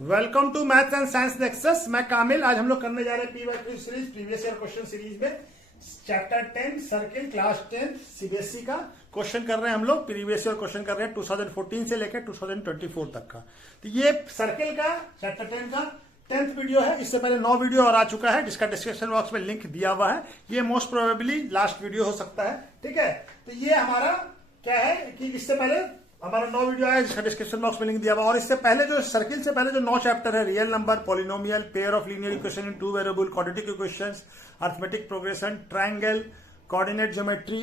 Welcome to maths and science nexus. मैं कामिल। आज हम लोग करने जा रहे हैं PYQ series, previous year question series में चैप्टर 10 सर्किल क्लास 10 सीबीएसई का क्वेश्चन कर रहे हैं हम लोग। प्रीवियस ईयर क्वेश्चन कर रहे हैं 2014 से लेकर 2024 तक का। तो ये सर्किल का चैप्टर 10 का 10th वीडियो है। इससे पहले 9 वीडियो और आ चुका है जिसका डिस्क्रिप्शन बॉक्स में लिंक दिया हुआ है। ये मोस्ट प्रोबेबली लास्ट वीडियो हो सकता है, ठीक है। तो ये हमारा क्या है कि इससे पहले हमारा 9 वीडियो आया जिसका डिस्क्रिप्शन बॉक्स में लिंक दिया हुआ। और इससे पहले जो सर्किल से पहले जो 9 चैप्टर है, real number, polynomial, pair of linear equation in 2 variable, quadratic equations, arithmetic progression, triangle, coordinate geometry,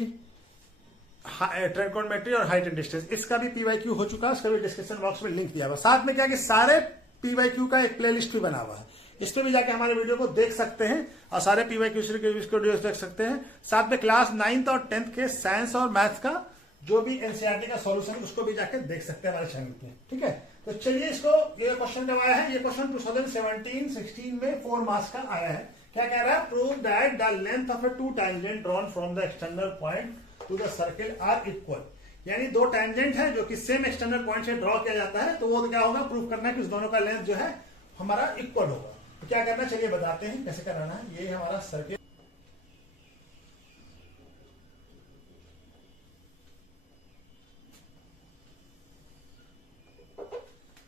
trigonometry और हाइट एंड डिस्टेंस, इसका भी पीवाईक्यू हो चुका है। इसका भी डिस्क्रिप्शन बॉक्स में लिंक दिया हुआ। साथ में क्या कि सारे पीवाईक्यू का एक प्लेलिस्ट भी बना हुआ है, इस पे भी जाके हमारे वीडियो को देख सकते हैं और सारे पीवाईक्यू के वीडियो देख सकते हैं। साथ में क्लास 9th और 10th के साइंस और मैथ्स का जो भी एनसीईआरटी का सॉल्यूशन उसको भी जाके देख सकते हैं हमारे चैनल पे, ठीक है। तो चलिए इसको, ये क्वेश्चन जब आया है, ये क्वेश्चन 2017-16 में 4 मार्क्स का आया है। क्या कह रहा है? Prove that the length of a 2 tangent drawn from the external point to the circle are equal. यानी 2 टैंजेंट है जो कि सेम एक्सटर्नल पॉइंट से ड्रॉ किया जाता है, तो वो क्या होगा? प्रूव करना है कि उस दोनों का लेंथ जो है हमारा इक्वल होगा। तो क्या करना, चलिए बताते हैं कैसे कराना है। ये हमारा सर्किल,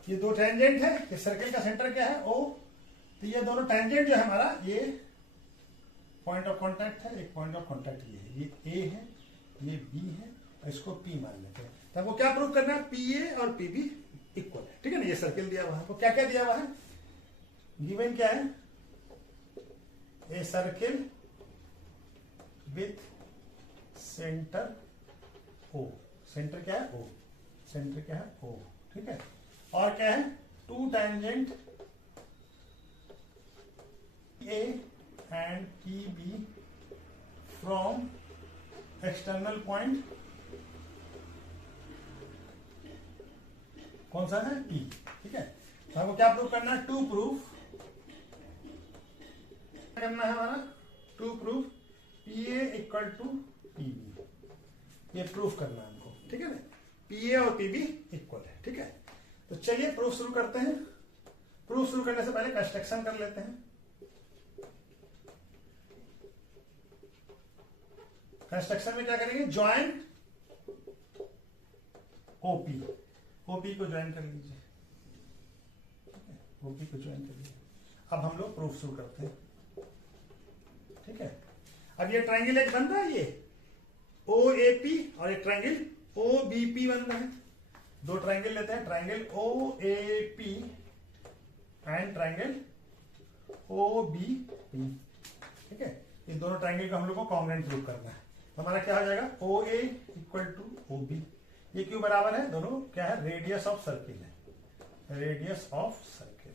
ये 2 टैंजेंट है। इस सर्किल का सेंटर क्या है? O। तो ये दोनों टैंजेंट जो है हमारा, ये पॉइंट ऑफ कांटेक्ट है, एक पॉइंट ऑफ कांटेक्ट ये A है, ये B है, इसको P मान लेते हैं। तो हमको क्या प्रूव करना है? PA और PB इक्वल है, ठीक है ना। ये सर्किल दिया हुआ है, तो क्या क्या दिया हुआ है? गिवन क्या है? A circle with centre O। Centre क्या है? O। सेंटर क्या है? O, ठीक है। और क्या है? 2 tangent A and PB from external point, कौन सा है? P, ठीक है। तो हमको क्या प्रूव करना है? टू प्रूफ करना है हमारा, to proof PA equal to PB। ये प्रूफ करना है हमको, ठीक है ना। PA और PB इक्वल है, ठीक है। तो चलिए प्रूफ शुरू करते हैं। प्रूफ शुरू करने से पहले कंस्ट्रक्शन कर लेते हैं। कंस्ट्रक्शन में क्या करेंगे? Join OP। OP को ज्वाइन कर लीजिए, OP को ज्वाइन कर लीजिए। अब हम लोग प्रूफ शुरू करते हैं, ठीक है। अब ये ट्रायंगल एक बन रहा है, ये OAP, और एक ट्रायंगल OBP बन रहा है। 2 ट्रायंगल लेते हैं, triangle OAP and triangle OBP, ठीक है। इन दोनों ट्रायंगल का हम लोग को कॉन्ग्रुएंट प्रूव करना है। हमारा क्या हो जाएगा? OA equal to OB। ये क्यों बराबर है? दोनों क्या है? रेडियस ऑफ सर्किल है, रेडियस ऑफ सर्किल,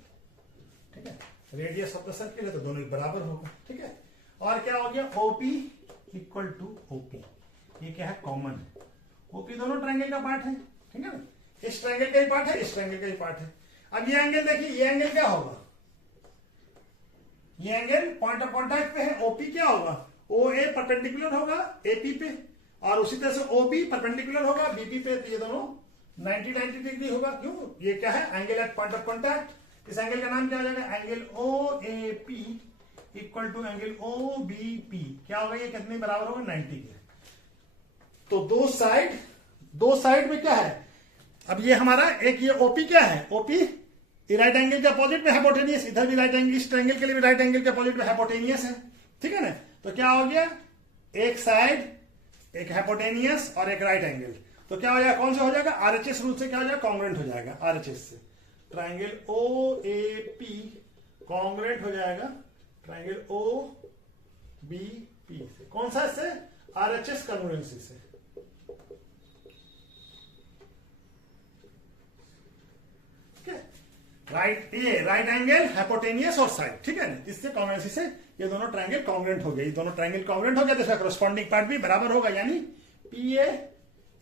ठीक है। रेडियस ऑफ द सर्किल है तो दोनों बराबर होगा, ठीक है। और क्या हो गया? OP equal to OP। ये क्या है? कॉमन है। OP दोनों ट्रायंगल का पार्ट है, ठीक है ना। इस ट्रायंगल का ही पार्ट है, इस ट्रायंगल का ही पार्ट है। अब ये एंगल देखिए, ये एंगल क्या होगा? ये एंगल पॉइंट ऑफ कांटेक्ट पे है। OP क्या होगा? OA परपेंडिकुलर होगा AP पे, और उसी तरह से OB परपेंडिकुलर होगा BP पे। तो ये दोनों 90 डिग्री होगा। क्यों? ये क्या है? Angle at point of contact. इस एंगल का नाम क्या हो जाएगा? Angle OAP equal to angle OBP। क्या होगा? ये कितने बराबर होगा? 90 के। तो दो साइड में क्या है? अब ये हमारा एक, ये OP क्या है? OP राइट एंगल के अपोजिट में हाइपोटेनियस, इधर भी राइट एंगल, इस ट्रायंगल के लिए भी राइट एंगल के अपोजिट में हाइपोटेनियस है, ठीक है ना। तो क्या हो गया? एक साइड, एक हाइपोटेनियस और एक राइट एंगल। तो क्या हो जाएगा? कौन सा हो जाएगा? RHS रूल से क्या हो जाएगा? कॉन्ग्रुएंट हो जाएगा RHS से। ट्रायंगल OAP कॉन्ग्रुएंट हो जाएगा ट्रायंगल OBP से। कौन सा? से RHS कॉन्ग्रुएंसी से, राइट। ये राइट एंगल, हाइपोटेनियस और साइड, ठीक है ना। इससे कॉन्ग्रुएंसी से ये दोनों ट्रायंगल कॉन्ग्रुएंट हो गए। ये दोनों ट्रायंगल कॉन्ग्रुएंट हो गया तो इसका कॉरेस्पॉन्डिंग पार्ट भी बराबर होगा, यानी PA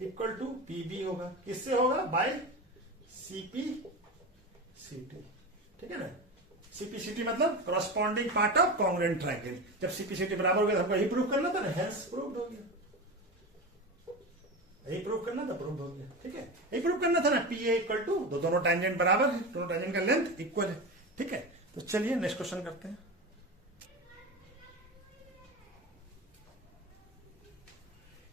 इक्वल टू PB होगा। किससे होगा? बाय CPCT, ठीक है ना। CPCT मतलब corresponding part of congruent triangle. जब CPCT बराबर हो गया तो हमको यही प्रूव करना था ना, हेंस प्रूव्ड हो गया। यही प्रूव करना था, प्रूव हो गया। ठीक है, यही प्रूव करना था ना, पी ए इक्वल टू, दोनों टैंजेंट बराबर है, दोनों टैंजेंट का लेंथ इक्वल है। ठीक है, तो चलिए नेक्स्ट क्वेश्चन करते हैं।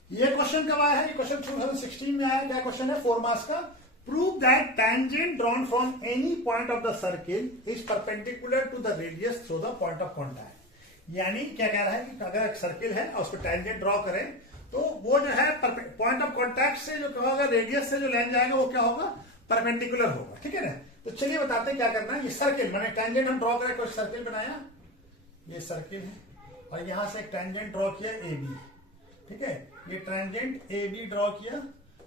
ये क्वेश्चन कब आया है? ये क्वेश्चन 2016 में आया। क्या क्वेश्चन है? 4 मार्क्स का। Prove that tangent drawn from any point of the circle is perpendicular to the radius through the point of contact. यानी क्या कह रहा है कि अगर एक सर्किल है और उसको टैंजेंट ड्रॉ करें तो वो जो है पॉइंट ऑफ कॉन्टैक्ट से जो क्या होगा, रेडियस से जो लाइन जाएगा वो क्या होगा, परपेंडिकुलर होगा। ठीक है ना? तो चलिए बताते हैं क्या करना है। ये सर्किल मैंने टैंजेंट हम ड्रॉ करें, कोई सर्किल बनाया, ये सर्किल है और यहां से एक टैंजेंट ड्रॉ किया ए बी। ठीक है, ये टैंजेंट ए बी ड्रॉ किया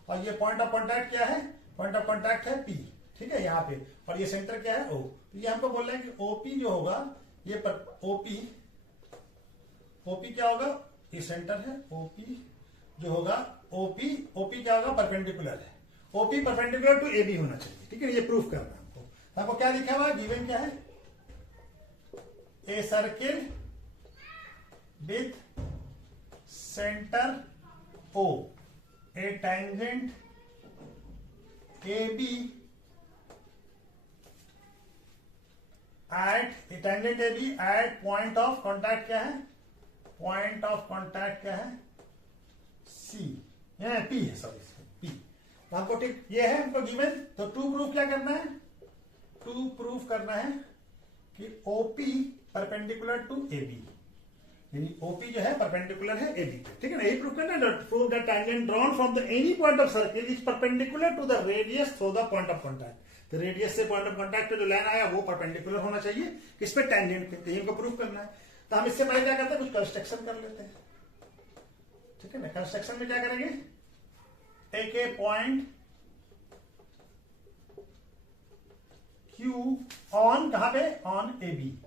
और ये पॉइंट ऑफ कॉन्टैक्ट क्या है? पॉइंट ऑफ कॉन्टैक्ट है पी। ठीक है, यहाँ पे, और ये सेंटर क्या है? ओ। तो ये हमको बोल रहा है कि ओपी जो होगा, ये ओपी क्या होगा? ये सेंटर है, ओपी जो होगा, ओपी क्या होगा? परपेंडिकुलर है। OP perpendicular to A B होना चाहिए। ठीक है, ये प्रूफ करना है हमको। आपको क्या लिखा हुआ? गिवन क्या है? A circle with center O, a tangent AB at point of contact क्या है? Point of contact क्या है? C, ये P है, सॉरी P। हमको ठीक ये है हमको गिवन। तो टू प्रूफ क्या करना है? टू प्रूफ करना है कि OP परपेंडिकुलर टू AB, यानी ओपी जो है परपेंडिकुलर है एबी पे। ठीक है ना? यही प्रूफ करना है। Prove that tangent drawn from the any point of circle is perpendicular to the radius through the point of contact. तो रेडियस से पॉइंट ऑफ कॉन्टैक्ट पे जो लाइन आया वो परपेंडिकुलर होना चाहिए किस पे? टैंजेंट पे। तो इनको प्रूफ करना है। तो हम इससे पहले क्या करते हैं? कुछ कंस्ट्रक्शन कर लेते हैं। ठीक है ना? कंस्ट्रक्शन में क्या करेंगे? Take a point Q on, कहां पे? On A B,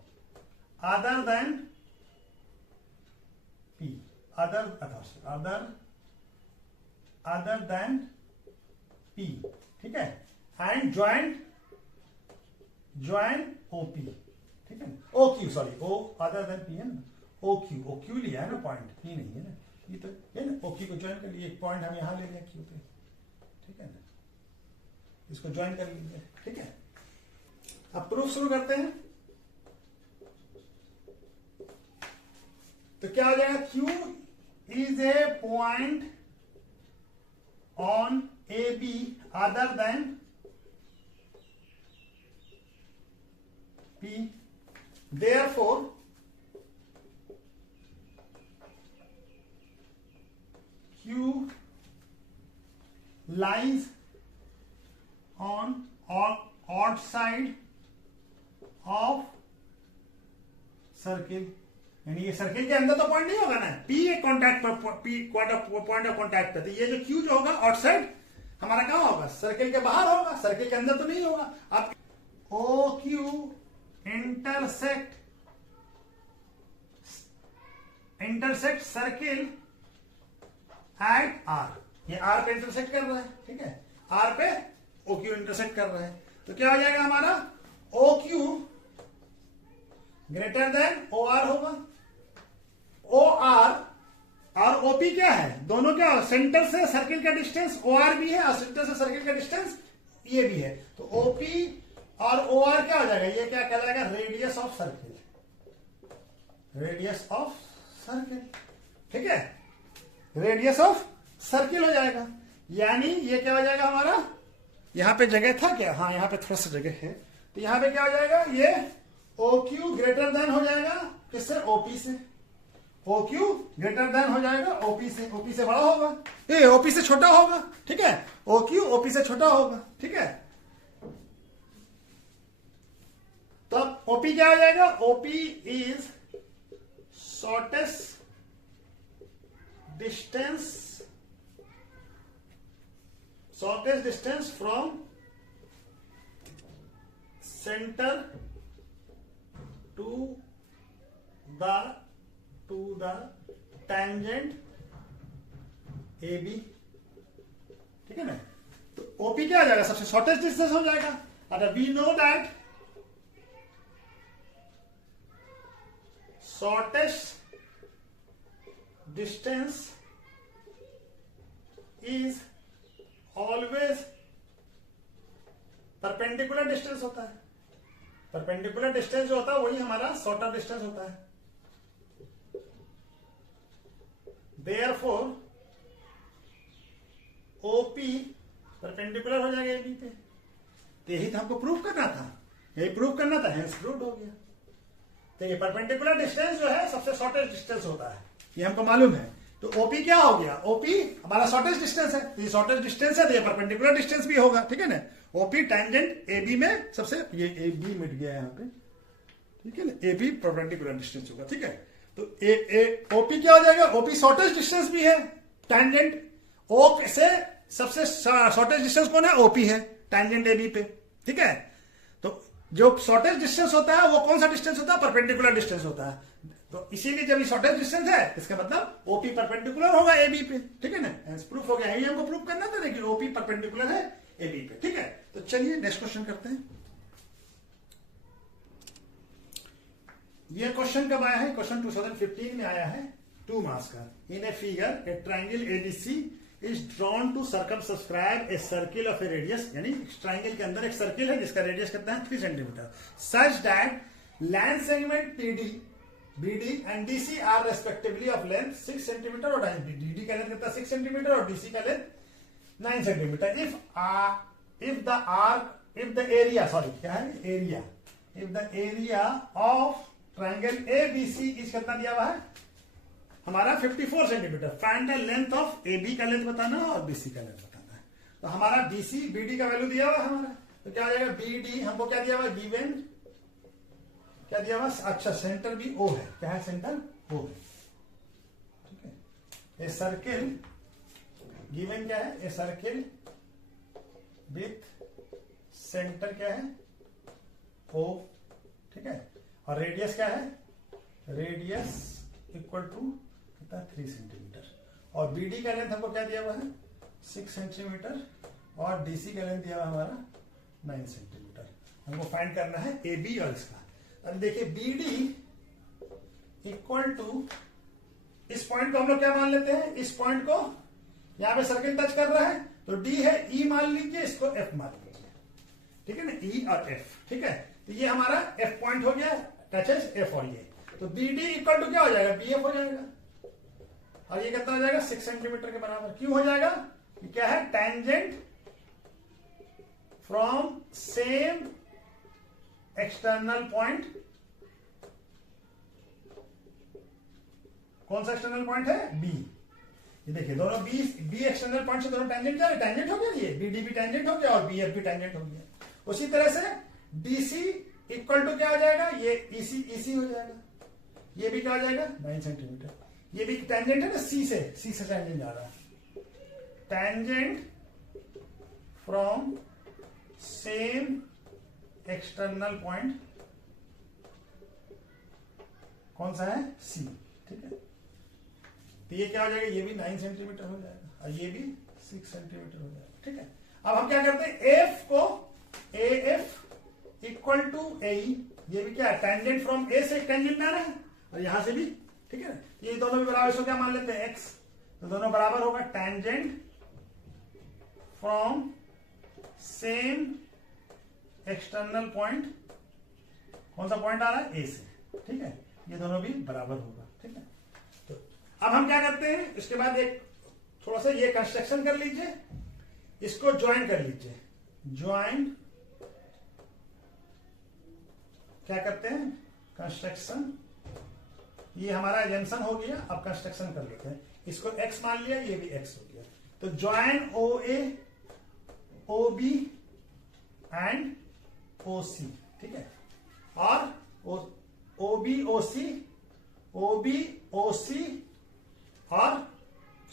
other than P, other than P। ठीक है, एंड ज्वाइन OP। ठीक है, OQ, sorry O other than P है ना, OQ लिया है ना पॉइंट, P नहीं है ना, ये तो है ना। OQ को ज्वाइन कर लिए, एक पॉइंट हम यहां ले लिया Q पे। ठीक है ना, इसको ज्वाइन कर लीजिए। ठीक है, अब प्रूफ शुरू करते हैं। तो क्या हो जाएगा? Q is a point on A B other than P, therefore Q lies on outside of circle. यानी ये सर्किल के अंदर तो पॉइंट नहीं होगा ना, P एक कॉन्टैक्ट पर, P पॉइंट ऑफ कॉन्टैक्ट पे। तो ये जो Q जो होगा आउटसाइड हमारा कहां होगा? सर्किल के बाहर होगा, सर्किल के अंदर तो नहीं होगा। अब OQ intersect circle eight R। ये R पे इंटरसेक्ट कर रहा है। ठीक है, R पे OQ इंटरसेक्ट कर रहा है। तो क्या हो जाएगा हमारा? OQ ग्रेटर देन OR होगा। OR और OP क्या है? दोनों क्या? सेंटर से सर्किल का डिस्टेंस OR भी है और सेंटर से सर्किल का डिस्टेंस ये भी है। तो OP और OR क्या हो जाएगा? ये क्या कहलाएगा? Radius of circle. Radius of circle. ठीक है, रेडियस ऑफ सर्किल हो जाएगा। यानी ये क्या हो जाएगा हमारा? यहां पे जगह था क्या? हाँ, यहां पे थोड़ा सा जगह है। तो यहां पे क्या हो जाएगा? ये OQ ग्रेटर देन हो जाएगा किससे? OP से। OQ ग्रेटर देन हो जाएगा OP से। OP से बड़ा होगा, ये OP से छोटा होगा। ठीक है, OQ OP से छोटा होगा। ठीक है, तो अब OP क्या हो जाएगा? OP is shortest distance from centre to the tangent AB। ठीक है ना? तो OP क्या आ जाएगा? सबसे शॉर्टेस्ट डिस्टेंस हो जाएगा। अगर we know that shortest distance is always perpendicular distance होता है। परपेंडिकुलर डिस्टेंस जो होता है वही हमारा शॉर्टर डिस्टेंस होता है। देयरफॉर ओपी परपेंडिकुलर हो जाएगा एबी पे। तो यही तो हमको प्रूव करना था, यही प्रूव करना था, हेंस प्रूव्ड हो गया। तो ये परपेंडिकुलर डिस्टेंस जो है सबसे शॉर्टेस्ट डिस्टेंस होता है, ये हमको मालूम है। तो ओपी क्या हो गया, ओपी हमारा शॉर्टेस्ट डिस्टेंस है, तो ये शॉर्टेस्ट डिस्टेंस है तो ये परपेंडिकुलर डिस्टेंस भी होगा, ठीक है ना। ओपी टेंजेंट एबी में सबसे, ये एबी मिट गया यहाँ पे, ठीक है ना, एबी परपेंडिकुलर डिस्टेंस होगा, ठीक है। तो ओपी क्या हो जाएगा, ओपी शॉर्टेस्ट डिस्टेंस भी है टेंजेंट ओ से, सबसे शॉर्टेस्ट डिस्टेंस कौन है, ओपी है टेंजेंट एबी पे, ठीक है। तो जो शॉर्टेस्ट डिस्टेंस होता है वो कौन सा डिस्टेंस होता है, परपेंडिकुलर डिस्टेंस होता है। तो इसीलिए जब ये शॉर्टेस्ट डिस्टेंस है इसका मतलब ओपी परपेंडिकुलर होगा एबी पे, ठीक है ना, प्रूफ हो गया। यही हमको प्रूफ करना था कि ओपी परपेंडिकुलर है एबी पे, ठीक है। तो चलिए नेक्स्ट क्वेश्चन करते हैं। ये क्वेश्चन कब आया है, क्वेश्चन 2015 में आया है, 2 मार्क्स का। In a figure a triangle ADC is drawn to circumscribe a circle of a radius, यानी ट्राइंगल के अंदर एक सर्किल है जिसका रेडियस कितना है 3 centimetre, such that length segment PD BD and DC are respectively of length 6 cm और DD का लेंथ कितना 6 cm और DC का length 9 cm। if the area क्या है area, if the area of triangle ABC is कितना दिया हुआ है हमारा 54 cm, find the length of AB का लेंथ बताना और BC का लेंथ बताना है। तो हमारा BC BD का वैल्यू दिया हुआ है हमारा, तो क्या हो जाएगा BD हमको क्या दिया हुआ गिवन, क्या दिया हुआ, अच्छा सेंटर भी O है, क्या है सेंटर O है, ठीक है। ए सर्किल गिवन क्या है, ए सर्किल विथ सेंटर क्या है O, ठीक है। और रेडियस क्या है, रेडियस इक्वल टू कितना 3 सेंटीमीटर, और BD का लेंथ हमको क्या दिया हुआ है 6 सेंटीमीटर और DC का लेंथ दिया हुआ हमारा 9 सेंटीमीटर। हमको फाइंड करना है AB और इसका। अब देखिए BD इक्वल टू, इस पॉइंट को हम लोग क्या मान लेते हैं, इस पॉइंट को यहां पे सर्किल टच कर रहा है तो D है, E मान लीजिए, इसको F मान लीजिए, ठीक है ना, E और F, ठीक है। तो ये हमारा F पॉइंट हो गया, टचेस F और ये, तो BD इक्वल टू क्या हो जाएगा BF हो जाएगा, और ये कितना हो जाएगा 6 सेंटीमीटर के बराबर। क्यों हो जाएगा, क्या है tangent from same external point, कौन सा एक्सटर्नल पॉइंट है B। ये देखिए दोनों B एक्सटर्नल पॉइंट से दोनों टेंजेंट जा रहे, टेंजेंट हो गया, ये BD भी टेंजेंट हो गया और BF भी टेंजेंट हो गया। उसी तरह से DC इक्वल टू क्या हो जाएगा, ये EC हो जाएगा, ये भी क्या हो जाएगा 9 सेंटीमीटर, ये भी टेंजेंट है ना C से टेंजेंट जा रहा है, tangent from same external point कौन सा है C, ठीक है। तो ये क्या हो जाएगा, ये भी 9 सेंटीमीटर हो जाएगा और ये भी 6 सेंटीमीटर हो जाएगा, ठीक है। अब हम क्या करते हैं, F को AF इक्वल टू AE, ये भी क्या है टेंजेंट फ्रॉम A से टेंजेंट आ रहा है और यहां से भी, ठीक है। ये दोनों भी बराबर, इसको क्या मान लेते हैं X, तो दोनों बराबर होगा tangent from same external point, कौन सा पॉइंट आ रहा है A से, ठीक है। ये दोनों भी बराबर होगा, ठीक है। तो अब हम क्या करते हैं, इसके बाद एक थोड़ा सा ये कंस्ट्रक्शन कर लीजिए, इसको ज्वाइन कर लीजिए, ज्वाइन क्या करते हैं कंस्ट्रक्शन, ये हमारा एजम्पशन हो गया, अब कंस्ट्रक्शन कर लेते हैं, इसको X मान लिया, ये भी X हो गया, तो join OA OB and OC, ठीक है, और OB OC और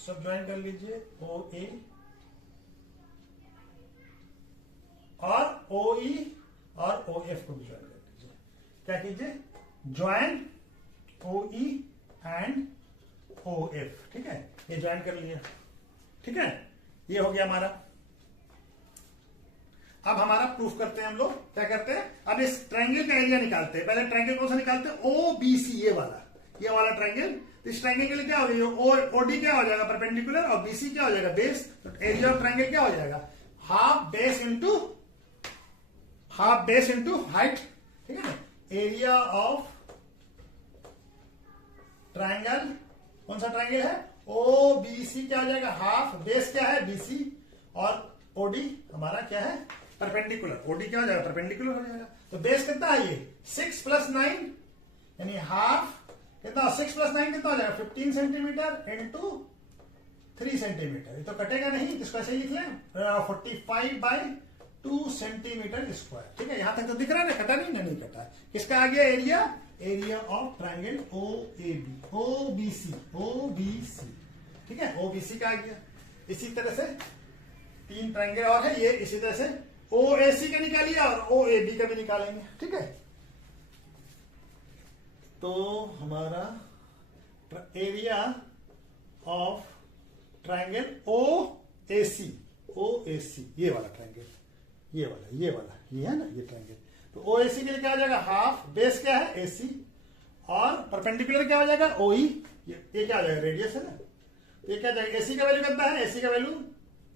सब ज्वाइन कर लीजिए, OA और OE और OF को भी ज्वाइन कर लीजिए, क्या कीजिए ज्वाइन OE एंड OF, ठीक है, ये ज्वाइन कर लिया, ठीक है। ये हो गया हमारा। अब हमारा प्रूफ करते हैं हम लोग, क्या करते हैं, अब इस ट्रायंगल का एरिया निकालते हैं। पहले ट्रायंगल कौन सा निकालते हैं, OBC, ये वाला ट्रायंगल। इस ट्रायंगल के लिए क्या हो रही है, ओडी क्या हो जाएगा परपेंडिकुलर और बीसी क्या हो जाएगा बेस। तो एरिया ऑफ ट्रायंगल क्या हो जाएगा, हाफ बेस इंटू हाइट, ठीक है ना। एरिया ऑफ ट्रायंगल, कौन सा ट्रायंगल है, ओ बी सी क्या हो जाएगा, हाफ बेस क्या है बीसी और ओडी हमारा क्या है परपेंडिकुलर, ओडी क्या हो जाएगा परपेंडिकुलर हो जाएगा। तो बेस कितना है ये 6 + 9 यानी हाफ कितना, 6 + 9 कितना हो जाएगा 15 सेंटीमीटर इंटू 3 सेंटीमीटर। ये तो कटेगा नहीं, इसको ऐसे ही लिख लें 45/2 सेंटीमीटर स्क्वायर, ठीक है। यहां तक तो दिख रहा है ना, कटा नहीं ना, नहीं कटा है। किसका आ गया एरिया ऑफ ट्रायंगल ओबीसी, ठीक है, ओबीसी का आ गया। इसी तरह से 3 ट्रायंगल और है ये, इसी तरह से ओएसी का निकालिए और ओएबी का भी निकालेंगे, ठीक है। तो हमारा एरिया ऑफ ट्रायंगल ओएसी, ये वाला ट्रायंगल, ये है ना ये ट्रायंगल। तो ओएसी के लिए क्या हो जाएगा, हाफ बेस क्या है एसी और परपेंडिकुलर क्या हो जाएगा ओई, ये क्या हो जाएगा रेडियस है ना। तो ये क्या जाएगा, एसी का वैल्यू कितना है, एसी का वैल्यू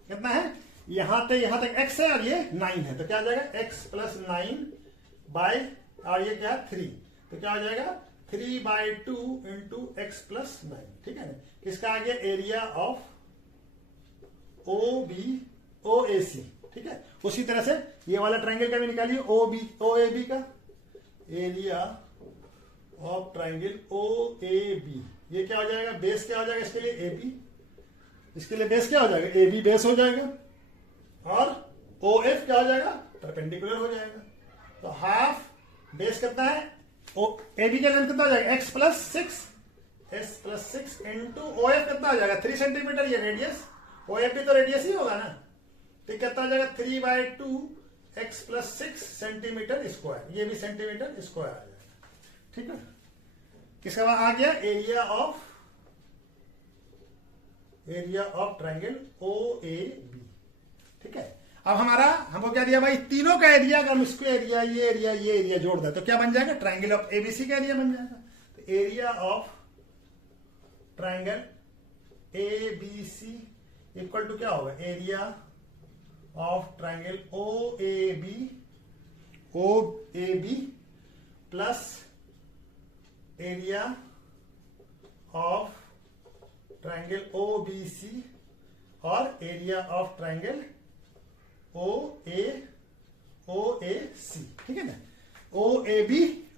कितना है, यहां तक x है और ये 9 है, तो क्या हो जाएगा x + 9 बाय, और ये क्या है 3, तो क्या हो जाएगा 3/2 इंटू x + 9, ठीक है ना। किसका आ गया एरिया ऑफ ओएसी, ठीक है। उसी तरह से ये वाला ट्रायंगल का भी निकालिए ओएबी का, एरिया ऑफ ट्रायंगल ओएबी, ये क्या हो जाएगा बेस क्या हो जाएगा इसके लिए एबी, इसके लिए बेस क्या हो जाएगा एबी बेस हो जाएगा और ओएफ क्या हो जाएगा परपेंडिकुलर हो जाएगा। तो हाफ बेस कितना है, एबी का लेंथ कितना हो जाएगा x + 6 इंटू ओएफ कितना हो जाएगा 3 सेंटीमीटर, ये रेडियस, ओएफ भी तो रेडियस ही होगा ना। तो कितना हो जाएगा 3/2 x + 6 सेंटीमीटर स्क्वायर, ये भी सेंटीमीटर स्क्वायर आ जाएगा, ठीक है। किसका बाद आ गया एरिया ऑफ ट्रायंगल ओएबी, ठीक है। अब हमको क्या दिया भाई, तीनों का एरिया, अगर हम इसको ये एरिया जोड़ दें तो क्या बन जाएगा, ट्रायंगल ऑफ एबीसी का एरिया बन जाएगा। तो area of triangle ABC equal to क्या होगा, area of triangle OAB plus area of triangle OBC और एरिया ऑफ ट्रायंगल ओएसी, ठीक है ना। ओएबी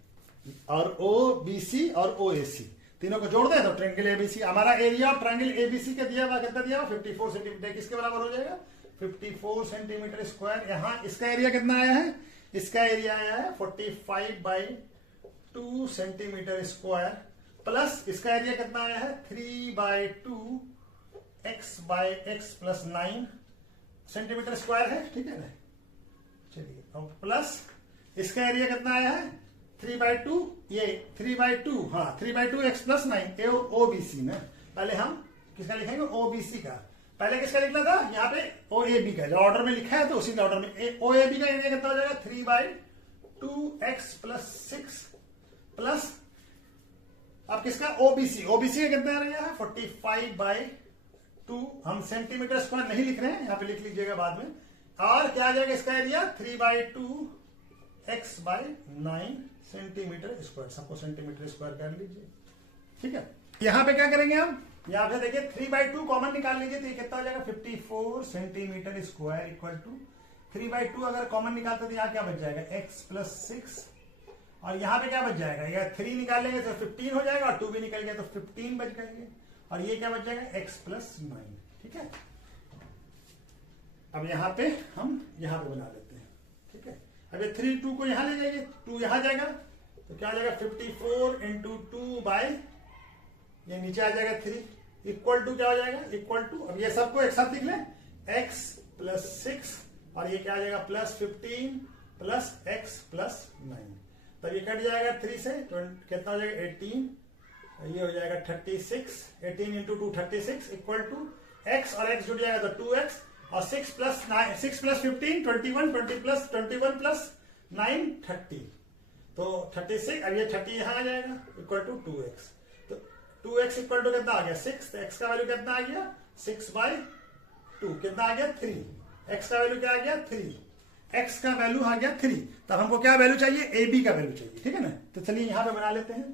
और ओबीसी और ओएसी तीनों को जोड़ दे तो ट्रायंगल एबीसी, हमारा एरिया ऑफ ट्रायंगल एबीसी का दिया हुआ कितना दिया हुआ 54 सेंटीमीटर, किसके बराबर हो जाएगा 54 सेंटीमीटर स्क्वायर। यहां इसका एरिया कितना आया है, इसका एरिया आया है 45/2 सेंटीमीटर स्क्वायर प्लस इसका एरिया कितना आया है 3/2 x + 9 सेंटीमीटर स्क्वायर है, ठीक है ना। चलिए अब प्लस इसका एरिया कितना आया है 3/2, ये 3/2 हाँ 3/2 x + 9 ओबीसी ना। पहले हम किसका लिखेंगे ओबीसी का, पहले किसका लिखना था यहाँ पे ओएबी का, जो ऑर्डर में लिखा है तो उसी ऑर्डर में ओएबी का एरिया कितना हो जाएगा 3/2 x + 6 प्लस अब किसका ओबीसी का कितना आ रहा है 45/2, हम सेंटीमीटर स्क्वायर नहीं लिख रहे हैं, यहाँ पे लिख लीजिएगा बाद में। और क्या आ जाएगा इसका एरिया 3/2 x / 9 सेंटीमीटर स्क्वायर, सबको सेंटीमीटर स्क्वायर कर लीजिए, ठीक है। यहां पे क्या करेंगे हम, यहां पे देखिए 3/2 कॉमन निकाल लीजिए तो ये कितना हो जाएगा 54 सेंटीमीटर स्क्वायर इक्वल टू 3/2 अगर कॉमन निकालते तो यहाँ क्या बच जाएगा x + 6 और यहाँ पे क्या बच जाएगा, या 3 निकाल लेंगे तो 15 हो जाएगा और 2 भी निकल गया तो 15 बच जाएंगे और ये क्या बच जाएगा x + 9, ठीक है। अब यहाँ पे हम यहाँ पे बना लेते हैं, ठीक है। अब ये 3 2 को यहाँ ले जाइए, 2 यहाँ जाएगा तो क्या आ जाएगा 54 × 2 बाय ये नीचे आ जाएगा 3 इक्वल टू क्या हो जाएगा इक्वल टू, अब ये सबको एक साथ लिख लें x + 6 और ये क्या आ जाएगा +15 प्लस x + 9, तब ये कट जाएगा 3 से कितना हो जाएगा 18, ये हो जाएगा 36, 18 × 2 36 इक्वल टू x और x जुड़ जाएगा तो 2x और 6 + 15 21, 20 + 21 + 9 30, तो 36, अब ये 30 यहां आ जाएगा इक्वल टू 2x। तो 2x इक्वल टू कितना आ गया 6, तो x का वैल्यू कितना आ गया 6/2, कितना आ गया 3, x का वैल्यू क्या आ गया 3, x का वैल्यू आ गया 3। तब हमको क्या वैल्यू चाहिए, ab का वैल्यू चाहिए, ठीक है ना। तो चलिए यहां पे बना लेते हैं,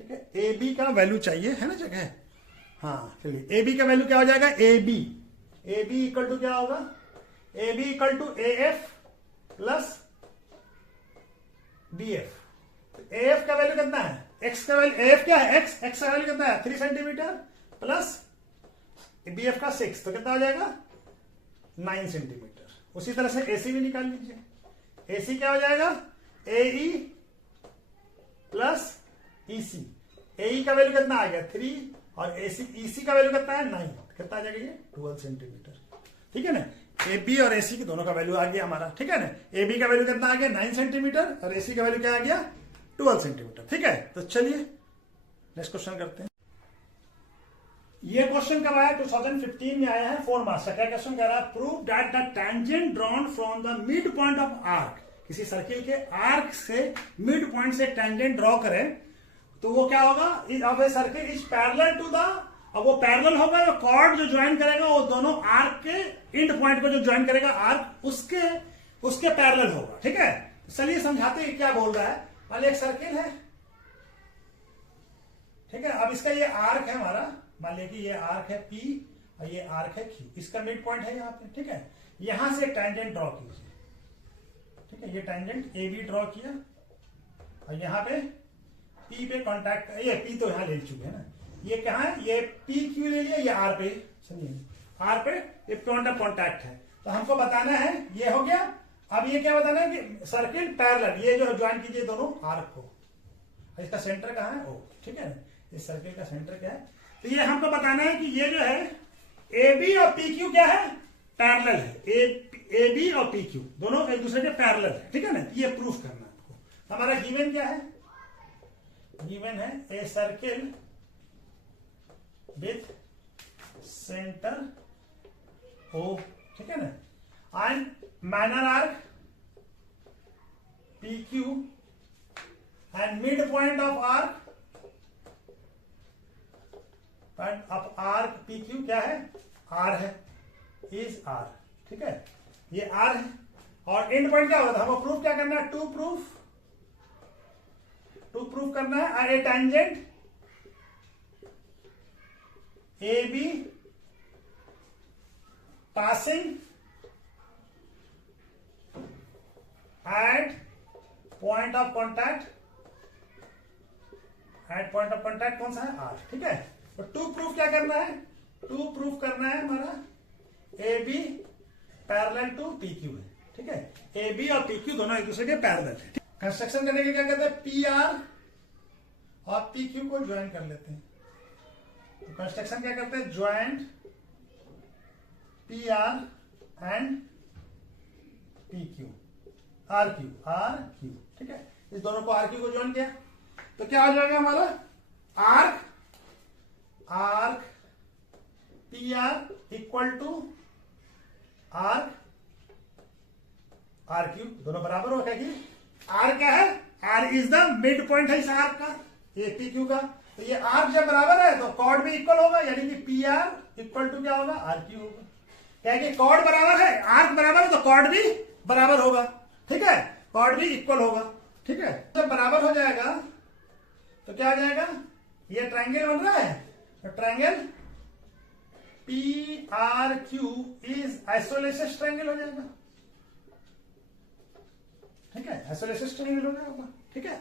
ठीक है, ab का वैल्यू चाहिए, है ना जगह। हाँ चलिए ab का वैल्यू क्या हो जाएगा, ab इक्वल टू क्या होगा, ab equal to af plus bf। af का वैल्यू कितना है, x का वैल्यू, af क्या है x का वैल्यू कितना है 3 सेंटीमीटर प्लस bf का 6, तो कितना हो जाएगा 9 सेंटीमीटर। उसी तरह से AC भी निकाल लीजिए, AC क्या हो जाएगा AE प्लस EC। AE का वैल्यू कितना आ गया 3 और EC का वैल्यू कितना है 9, कितना आ जाएगा ये 12 सेंटीमीटर, ठीक है ना। AB और AC की दोनों का वैल्यू आ गया हमारा, ठीक है ना। AB का वैल्यू कितना आ गया 9 सेंटीमीटर और AC का वैल्यू क्या आ गया 12 सेंटीमीटर, ठीक है। तो चलिए नेक्स्ट क्वेश्चन करते हैं। ये क्वेश्चन कब आया, 2015 में आया है, 4 मार्क्स का। क्या क्वेश्चन कह रहा है, prove that the tangent drawn from the mid point of arc, किसी सर्किल के आर्क से मिड पॉइंट से टेंजेंट ड्रॉ करें तो वो क्या होगा, of a circle is parallel to the, अब वो पैरेलल होगा, जो कॉर्ड जो ज्वाइन करेगा वो दोनों आर्क के एंड पॉइंट को जो ज्वाइन करेगा आर्क उसके पैरेलल होगा, ठीक है। चलिए समझाते हैं क्या बोल रहा है। मान लीजिए एक सर्किल है, ठीक है, अब इसका ये आर्क है हमारा, मान लीजिए कि ये आर्क है P और ये आर्क है Q, इसका मिड पॉइंट है यहाँ पे, ठीक है। यहां से टेंजेंट ड्रॉ कीजिए, ठीक है, ये टेंजेंट AB ड्रॉ किया और यहाँ पे P पे कॉन्टैक्ट, ये P तो यहाँ ले चुके हैं ना, ये कहाँ है, ये PQ ले लिया, ये R पे, समझिए R पे ये पॉइंट ऑफ कॉन्टैक्ट है। तो हमको बताना है, ये हो गया। अब ये क्या बताना है कि सर्किल पैरेलल, ये जो ज्वाइन कीजिए दोनों आर्क को, इसका सेंटर कहाँ है O, ठीक है, इस सर्किल का सेंटर क्या है। तो ये हमको बताना है कि ये जो है AB और PQ क्या है, पैरेलल है, AB और PQ दोनों एक दूसरे के पैरेलल है, ठीक है ना। ये प्रूफ करना है आपको। हमारा गिवन क्या है, गिवन है a circle with centre O, ठीक है ना, and minor arc PQ and mid point of arc PQ क्या है, R है, इज R, ठीक है, ये R है। और एंड पॉइंट क्या होता है, हमको प्रूफ क्या करना है, टू प्रूफ करना है, और a tangent AB passing at point of contact, कौन सा है R, ठीक है। तो टू प्रूफ क्या करना है, टू प्रूफ करना है हमारा AB पैरेलल टू PQ है, ठीक है, AB और PQ दोनों एक दूसरे के पैरेलल है। कंस्ट्रक्शन करने के क्या कहते हैं, PR और PQ को ज्वाइन कर लेते हैं। तो कंस्ट्रक्शन क्या करते हैं, joint PR and PQ, RQ, ठीक है, इस दोनों को RQ को ज्वाइन किया तो क्या हो जाएगा हमारा, arc PR equal to arc RQ, दोनों बराबर हो गया। R क्या है, R is the mid point है इस आर्क का, ये PQ का। तो ये आर्क जब बराबर है तो कॉर्ड भी इक्वल होगा, यानी कि PR इक्वल टू क्या होगा, RQ होगा। क्या है कि कॉर्ड बराबर है, आर्क बराबर है तो कॉर्ड भी बराबर होगा, ठीक है, कॉर्ड भी इक्वल होगा, ठीक है। जब बराबर हो जाएगा तो क्या आ जाएगा, ये ट्रायंगल बन रहा है, तो triangle PRQ is isosceles triangle हो जाएगा, ठीक है, आइसोलेसिस ट्रायंगल हो जाएगा, ठीक है।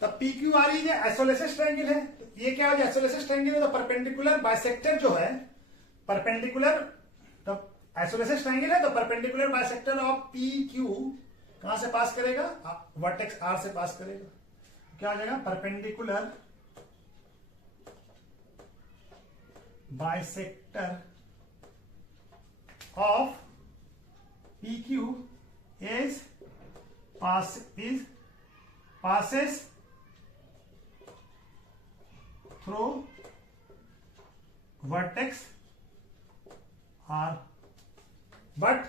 तब PQR इज आइसोलेसिस ट्रायंगल है, तो ये क्या हो जाए, आइसोलेसिस ट्रायंगल है तो परपेंडिकुलर बाइसेक्टर जो है, परपेंडिकुलर, तो आइसोलेसिस ट्रायंगल है तो परपेंडिकुलर बाइसेक्टर ऑफ PQ कहां से पास करेगा, वर्टेक्स R से पास करेगा, क्या हो जाएगा, perpendicular bisector of PQ is passes through vertex R, but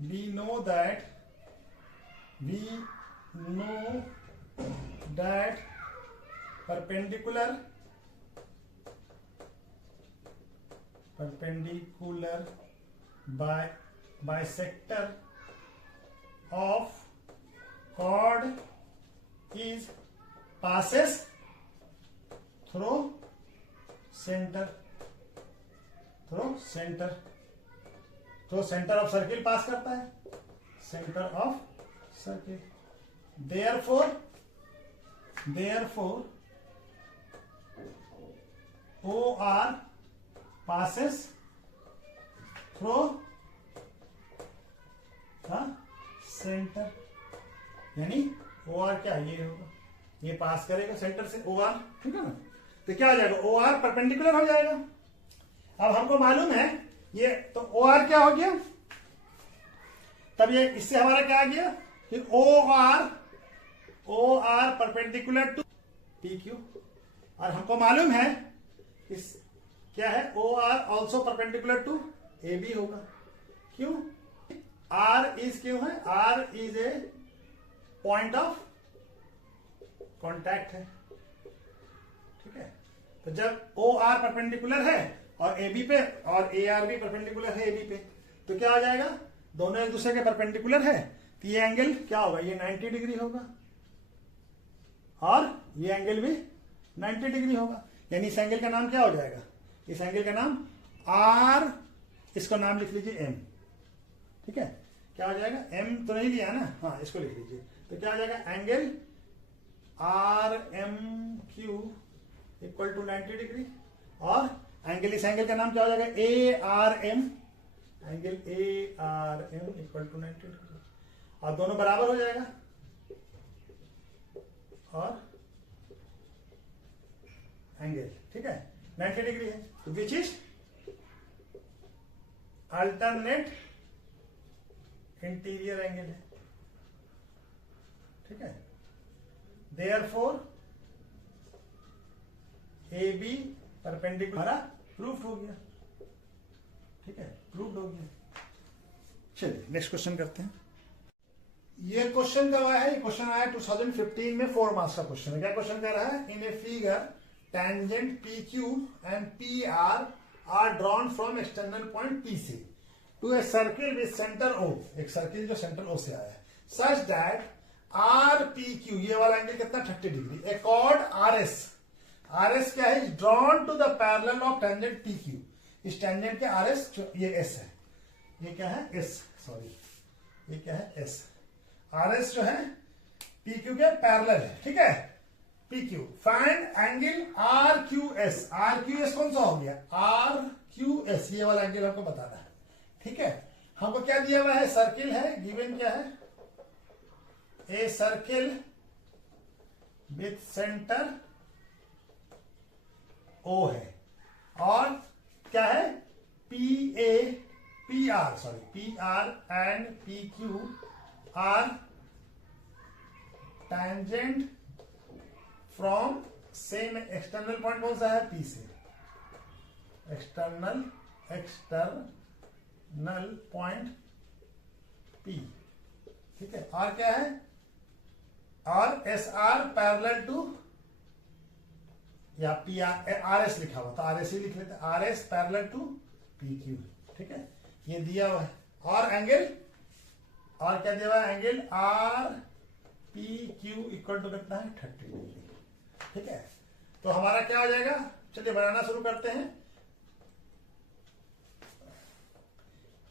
we know that that perpendicular bisector of chord is passes through center of circle पास करता है, center of circle. Therefore OR passes through the center. यानी OR क्या है, ये होगा, ये पास करेगा centre से OR, ठीक है ना. तो क्या हो जाएगा, OR परपेंडिकुलर हो जाएगा. अब हमको मालूम है ये, तो OR क्या हो गया, तब ये इससे हमारा क्या आ गया कि OR परपेंडिकुलर टू PQ. और हमको मालूम है इस क्या है, OR also perpendicular to AB होगा. क्यों, R इज क्यों है, R is a point of contact है, ठीक है. तो जब OR परपेंडिकुलर है और AB पे और AR भी परपेंडिकुलर है AB पे, तो क्या आ जाएगा, दोनों एक दूसरे के परपेंडिकुलर है, तो ये एंगल क्या होगा, ये 90 डिग्री होगा और ये एंगल भी 90 डिग्री होगा. यानी इस एंगल का नाम क्या हो जाएगा, इस एंगल का नाम R, इसको नाम लिख लीजिए M, ठीक है. क्या हो जाएगा, M तो नहीं लिया ना, हाँ इसको लिख लीजिए. तो क्या हो जाएगा, angle RMQ equal to 90 degree, और एंगल, इस एंगल का नाम क्या हो जाएगा, ARM, angle ARM equal to 90 degree, और दोनों बराबर हो जाएगा. और एंगल, ठीक है, 90 डिग्री है, तो which is alternate interior angle है, ठीक है. देयरफॉर AB परपेंडिकुलर प्रूफ हो गया, ठीक है, प्रूफ हो गया. चलिए नेक्स्ट क्वेश्चन करते हैं. ये क्वेश्चन कब आया है, ये क्वेश्चन आया 2015 में, 4 मार्क्स का क्वेश्चन है. क्या क्वेश्चन कर रहा है, in a figure tangent PQ and PR are drawn from external point PC to a circle with centre O, एक सर्किल जो सेंटर O से आया है, सच दैट RPQ, ये वाला एंगल कितना, 30 डिग्री. ए कॉर्ड RS क्या है, drawn to the parallel of tangent PQ. इस टेंजेंट के RS ये S है, ये क्या है S, सॉरी ये क्या है S. RS जो है PQ के पैरेलल है, ठीक है, PQ. Find angle RQS. RQS कौन सा हो गया, RQS, ये वाला एंगल हमको बताना है, ठीक है. हमको क्या दिया हुआ है, सर्किल है, गिवन क्या है, a circle with centre O है, और क्या है, PR and PQ are tangent from same external point कौन सा है, P से, एक्सटर्नल पॉइंट P, ठीक है. और क्या है, और SR पैरेलल टू, या RS लिखा हुआ, तो RS ही लिख लेते हैं, RS पैरेलल टू PQ, ठीक है. ये दिया हुआ है, और एंगल, और क्या दिया हुआ है, एंगल RPQ इक्वल टू कितना है, 30 डिग्री, ठीक है. तो हमारा क्या हो जाएगा, चलिए बनाना शुरू करते हैं.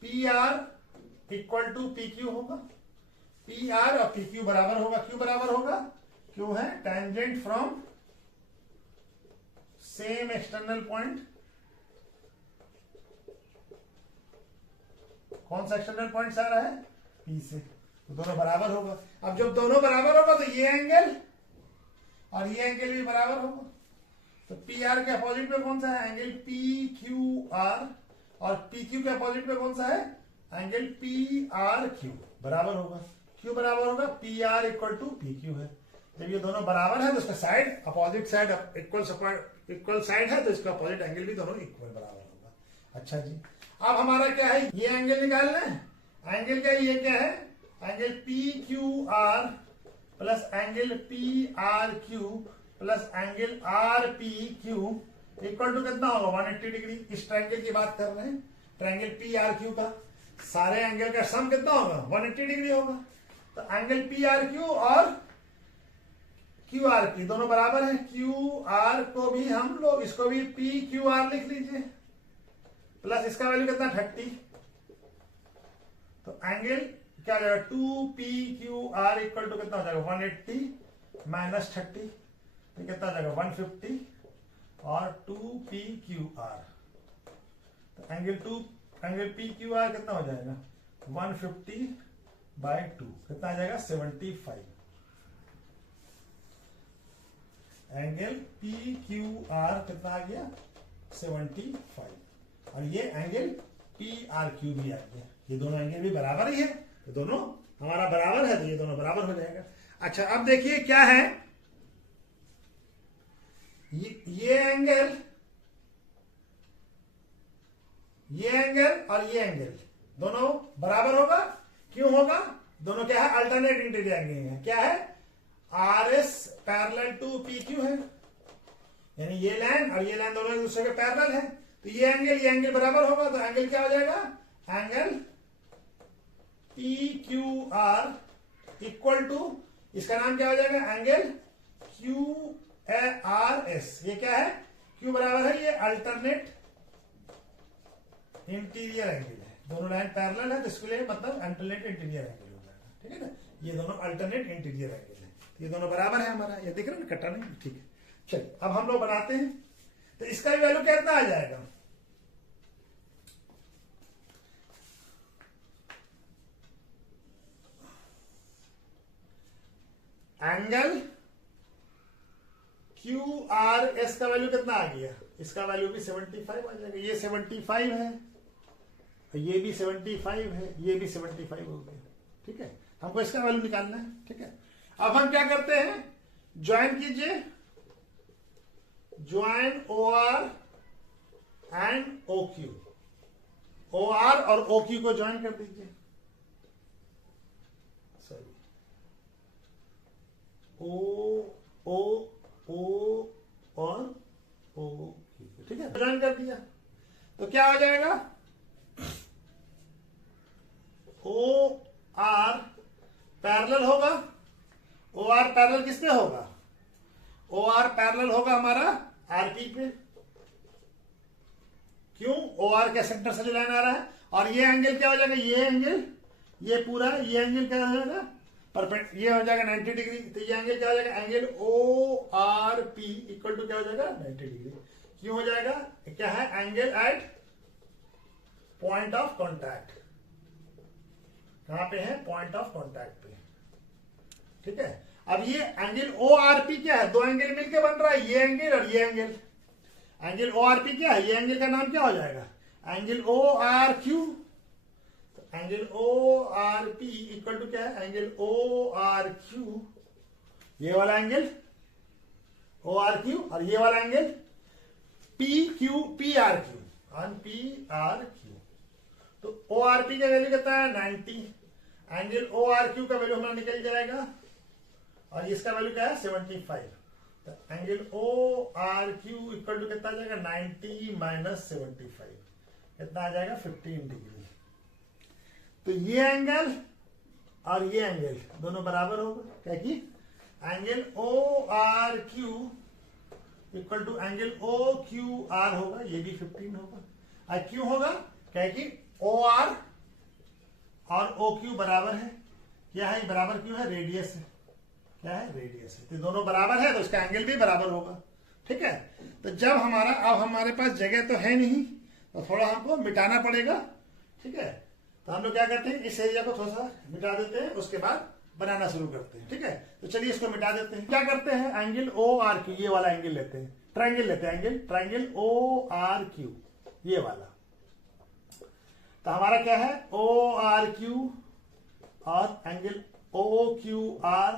PR इक्वल टू PQ होगा, PR और PQ बराबर होगा, क्यों बराबर होगा, क्यों है, tangent from same external point. कौन सा एक्सटर्नल पॉइंट आ रहा है, P से, तो दोनों बराबर होगा. अब जब दोनों बराबर होगा तो ये एंगल और ये एंगल भी बराबर होगा. तो PR के अपोजिट में कौन सा है, एंगल PQR, और PQ के अपोजिट में कौन सा है, एंगल PRQ, बराबर होगा. क्यों बराबर होगा, PR इक्वल टू PQ है. जब ये दोनों बराबर है तो इसका side, opposite side equal side है, तो इसका अपोजिट एंगल भी दोनों इक्वल बराबर होगा. अच्छा जी, अब हमारा क्या है, ये एंगल निकालना है. एंगल क्या है, ये क्या है, angle PQR plus angle P R Q plus angle R P Q equal to कितना होगा 180 डिग्री। इस ट्रायंगल की बात कर रहे हैं, ट्रायंगल पी आर क्यू का सारे एंगल का सम कितना होगा 180 डिग्री होगा। तो एंगल पी आर क्यू और क्यू आर पी दोनों बराबर हैं। क्यू आर को भी हम लोग इसको भी पी क्यू आर लिख लीजिए, प्लस इसका वैल्यू कितना 30। तो एंगल क्या हो जाएगा 2PQR इक्वल टू कितना हो जाएगा 180 माइनस 30, तो कितना हो जाएगा 150 और 2PQR। तो एंगल PQR कितना हो जाएगा 150/2 कितना आ जाएगा 75। एंगल PQR कितना आ गया 75 और ये एंगल PRQ भी आ गया। ये दोनों एंगल भी बराबर ही है, ये दोनों हमारा बराबर है तो ये दोनों बराबर हो जाएगा। अच्छा अब देखिए क्या है, ये एंगल और ये एंगल दोनों बराबर होगा। क्यों होगा? दोनों क्या है अल्टरनेट इंटीरियर एंगल है। क्या है RS पैरेलल टू PQ है, यानी ये लाइन और ये लाइन दोनों एक दूसरे के पैरेलल है। तो ये एंगल बराबर होगा, तो एंगल क्या हो जाएगा एंगल PQR इक्वल टू इसका नाम क्या हो जाएगा एंगल QRS। ये क्या है Q बराबर है ये अल्टरनेट इंटीरियर एंगल है, दोनों लाइन पैरेलल है तो इसके लिए मतलब अल्टरनेट इंटीरियर एंगल हो जाएगा। ठीक है ना, ये दोनों अल्टरनेट इंटीरियर एंगल है, ये दोनों बराबर है हमारा। ये देख रहे हैं ना कटा नहीं, ठीक है। चलिए अब हम लोग बनाते हैं, तो इसका भी वैल्यू कितना आ जाएगा एंगल QRS का वैल्यू कितना आ गया, इसका वैल्यू भी 75 आ जाएगा। ये 75 है, ये भी 75 है, ये भी 75 हो गया। ठीक है, हमको इसका वैल्यू निकालना है। ठीक है, अब हम क्या करते हैं ज्वाइन कीजिए, join OR and OQ, OR और OQ को ज्वाइन कर दीजिए। सॉरी O और OQ, ठीक है, ज्वाइन कर दिया तो क्या हो जाएगा OR पैरेलल होगा। OR पैरेलल किस पे होगा, OR पैरेलल होगा हमारा RP पे। क्यों? OR के सेंटर से जो लाइन आ रहा है, और ये एंगल क्या हो जाएगा, ये एंगल ये पूरा ये एंगल क्या हो जाएगा परपेंड, ये हो जाएगा 90 डिग्री। तो ये एंगल क्या हो जाएगा एंगल ORP इक्वल टू क्या हो जाएगा 90 डिग्री। क्यों हो जाएगा, क्या है angle at point of contact. कहां पे है, पॉइंट ऑफ कॉन्टैक्ट पे। ठीक है, अब ये एंगल ORP क्या है, दो एंगल मिलके बन रहा है, ये एंगल और ये एंगल। एंगल ORP क्या है, ये एंगल का नाम क्या हो जाएगा एंगल ORQ। तो एंगल ORP इक्वल टू क्या है एंगल ORQ, ये वाला एंगल ORQ और ये वाला एंगल PRQ और PRQ। तो ORP का वैल्यू कितना है 90, एंगल ORQ का वैल्यू हमारा निकल जाएगा और इसका वैल्यू क्या है 75। तो एंगल ORQ इक्वल टू कितना आ जाएगा 90 माइनस 75, कितना आ जाएगा 15 डिग्री। तो ये एंगल और ये एंगल दोनों बराबर होगा, क्या कि angle ORQ equal to angle OQR होगा, ये भी 15 होगा। और क्यों होगा, क्या कि OR और OQ बराबर है। क्या है बराबर, क्यों है रेडियस है, क्या है रेडियस है। तो दोनों बराबर है तो इसका एंगल भी बराबर होगा। ठीक है, तो जब हमारा अब हमारे पास जगह तो है नहीं तो थोड़ा हमको मिटाना पड़ेगा। ठीक है, तो हम लोग क्या करते हैं इस एरिया को थोड़ा सा मिटा देते हैं, उसके बाद बनाना शुरू करते हैं। ठीक है, तो चलिए इसको मिटा देते हैं। क्या करते हैं एंगल ORQ, ये वाला एंगल लेते हैं, ट्रायंगल लेते हैं, एंगल ट्रायंगल ORQ ये वाला। तो हमारा क्या है ORQ और एंगल OQR,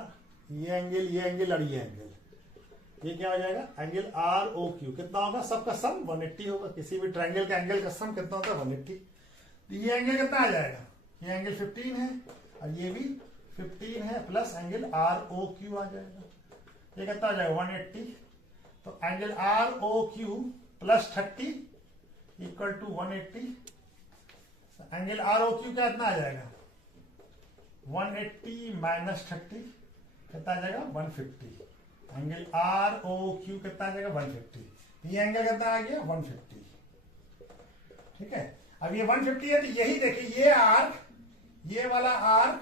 ये एंगल और ये एंगल, ये क्या हो जाएगा एंगल ROQ। कितना होगा, सबका सम 180 होगा। किसी भी ट्रायंगल का एंगल का सम कितना होता है 180। तो ये एंगल कितना आ जाएगा, ये एंगल 15 है और ये भी 15 है plus angle R O Q आ जाएगा, ये कितना आ जाएगा 180। तो angle R O Q plus 30 equal to 180। Angle R O Q क्या इतना आ जाएगा 180 माइनस 30 कितना आ जाएगा 150। एंगल आर ओ क्यू कितना आ जाएगा 150। ये एंगल कितना आ गया 150। ठीक है, अब ये 150 है तो यही देखिए ये आर्क, ये वाला आर्क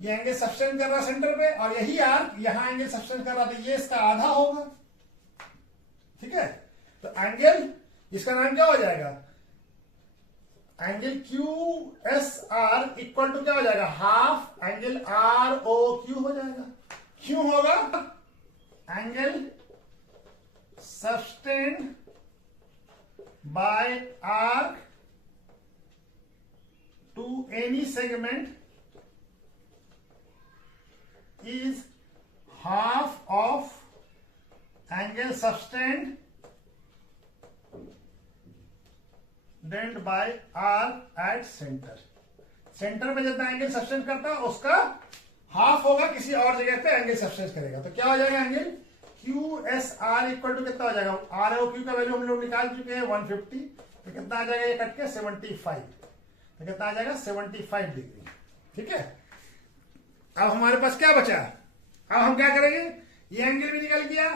ये एंगल सब्सटेंड कर रहा सेंटर पे, और यही आर्क यहां एंगल सब्सटेंड कर रहा, तो ये इसका आधा होगा। ठीक है, तो एंगल इसका नाम क्या हो जाएगा, angle Q S R equal to क्या हो जाएगा half angle R O Q हो जाएगा। क्यों होगा, angle subtended by arc to any segment is half of angle subtended by arc at center। Centre पे जितना एंगल सब्सटेंड करता है उसका हाफ होगा, किसी और जगह पे एंगल सब्सटेंड करेगा। तो क्या हो जाएगा angle Q S R equal to कितना हो जाएगा, आर ओ क्यू का वैल्यू हम लोग निकाल चुके हैं 150, तो कितना आ जाएगा ये कट के 75, तो कितना आ जाएगा 75 डिग्री। ठीक है, अब हमारे पास क्या बचा, अब हम क्या करेंगे, ये एंगल भी निकल गया,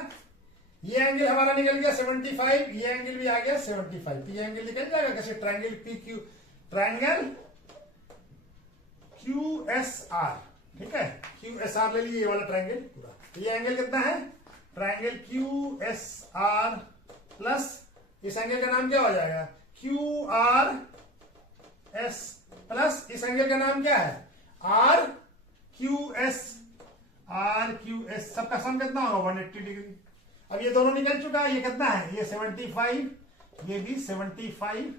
ये एंगल हमारा निकल गया 75, ये एंगल भी आ गया 75, तो ये एंगल निकल जाएगा कैसे, triangle P Q, triangle Q S are. ठीक है, क्यू एस आर ले लीजिए ये वाला ट्रायंगल पूरा, तो ये एंगल कितना है, triangle Q S R plus इस एंगल का नाम क्या हो जाएगा क्यू आर एस, प्लस इस एंगल का नाम क्या है R Q S, R Q S, सबका सम कितना होगा 180 डिग्री। अब ये दोनों निकल चुका है, ये कितना है, ये 75, ये भी 75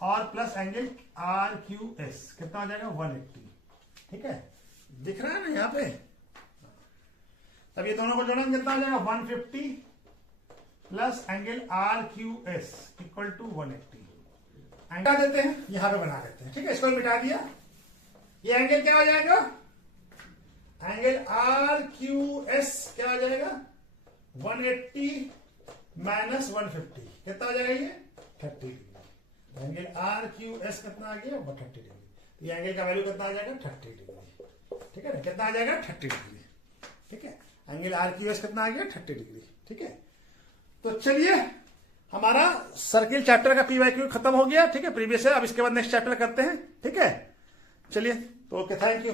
और plus angle R Q S कितना हो जाएगा 180। ठीक है, दिख रहा है ना यहाँ पे। तब ये दोनों को जोड़ेंगे कितना हो जाएगा 150 plus angle R Q S equal to 180। Angle देते हैं, यहां पे बना देते हैं। ठीक है, इसको मिटा दिया, ये एंगल क्या हो जाएगा, एंगल आर क्यू एस क्या हो जाएगा 180 माइनस 150 कितना हो जाएगा ये 30 degree. Angle R Q S कितना आ गया 30 डिग्री, ये एंगल का वैल्यू कितना आ जाएगा 30 डिग्री। ठीक है ना, कितना आ जाएगा 30 डिग्री। ठीक है, एंगल आर क्यू एस कितना आ गया 30 डिग्री। ठीक है, तो चलिए हमारा सर्किल चैप्टर का पीवाईक्यू खत्म हो गया। ठीक है, प्रीवियस है, अब इसके बाद नेक्स्ट चैप्टर करते हैं। ठीक है, चलिए, तो ओके, थैंक यू।